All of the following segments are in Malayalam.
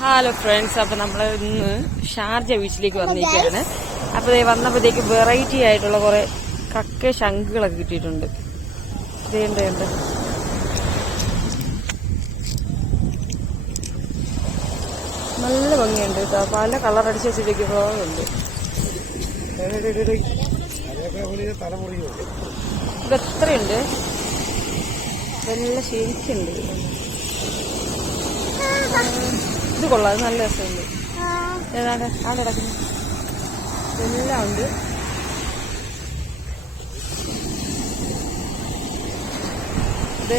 ഹലോ ഫ്രണ്ട്സ്, അപ്പൊ നമ്മള് ഇന്ന് ഷാർജ ബീച്ചിലേക്ക് വന്നിരിക്കുകയാണ്. അപ്പൊ വന്നപ്പോഴത്തേക്ക് വെറൈറ്റി ആയിട്ടുള്ള കുറെ കക്ക ശംഖുകളൊക്കെ കിട്ടിയിട്ടുണ്ട്. ഇതേണ്ട് നല്ല ഭംഗിയുണ്ട് കേട്ടോ. പല കളർ അടിച്ച് വെച്ചിരിക്കുന്നുണ്ട്. ഇതെത്രയുണ്ട്? ഇതെല്ലാം ശരിക്കുണ്ട്. ഇത് കൊള്ളാം, അത് നല്ല രസമുണ്ട്. ഏതാണ്ട് അവിടെ കിടക്കുന്നു എല്ലാം ഉണ്ട്. ഇത്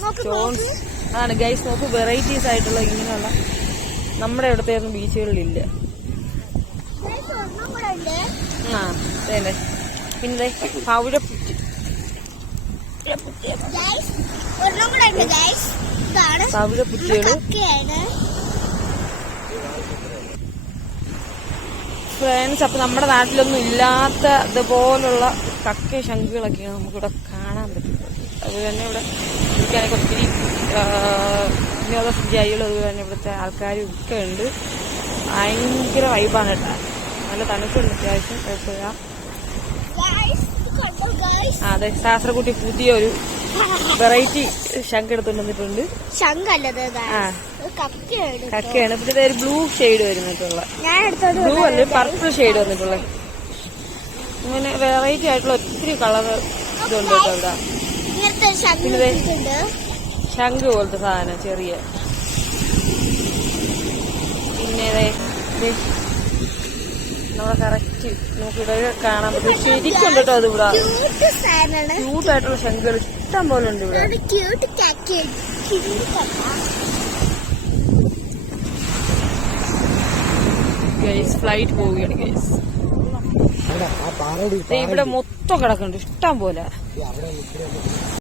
സ്റ്റോൺസ് ആണ് ഗൈസ്. നോക്ക്, വെറൈറ്റീസ് ആയിട്ടുള്ള ഇങ്ങനെയുള്ള നമ്മുടെ ഇവിടുത്തെ ഒന്നും ബീച്ചുകളിലില്ല. ആ അതെ. പിന്നെ പവിഴപ്പുറ്റ്, പവിഴപ്പുറ്റികള് ഫ്രണ്ട്സ്. അപ്പൊ നമ്മുടെ നാട്ടിലൊന്നും ഇല്ലാത്ത ഇതുപോലുള്ള കക്ക ശംഖുകളൊക്കെയാണ് നമുക്കിവിടെ കാണാൻ പറ്റുന്നത്. അത് തന്നെ ഇവിടെ ഇരിക്കാനൊക്കെ ഒത്തിരി വിനോദസഞ്ചാരികളും അതുപോലെ തന്നെ ഇവിടുത്തെ ആൾക്കാരും ഒക്കെ ഉണ്ട്. ഭയങ്കര വൈബാണ് കേട്ടോ. നല്ല തണുപ്പുണ്ട് അത്യാവശ്യം, കുഴപ്പമില്ല. അതെ, ശാസ്ത്രക്കുട്ടി പുതിയൊരു വെറൈറ്റി ശംഖ് എടുത്തോണ്ട് വന്നിട്ടുണ്ട്. കക്കയാണ്. പിന്നെ ഒരു ബ്ലൂ ഷെയ്ഡ് വരുന്നിട്ടുള്ള, ബ്ലൂ അല്ല പർപ്പിൾ ഷെയ്ഡ് വന്നിട്ടുള്ള ഇങ്ങനെ വെറൈറ്റി ആയിട്ടുള്ള ഒത്തിരി കളറ് ഇതുണ്ട് കേട്ടോ ഇവിടെ. പിന്നെ ശംഖ് പോലത്തെ സാധനം ചെറിയ. പിന്നെ നമ്മളെ കറക്റ്റ് നോക്കിയിട്ട് കാണാൻ പറ്റും. ശരിക്കും കേട്ടോ അത് ഇവിടെ ക്യൂട്ടായിട്ടുള്ള ശംഖുകൾ ഇഷ്ടം പോലെ ഉണ്ട് ഇവിടെ. ഗൈസ്, ഫ്ലൈറ്റ് പോവുകയാണ് ഗൈസ്. ഇവിടെ മൊത്തം കിടക്കുന്നുണ്ട് ഇഷ്ടം പോലെ.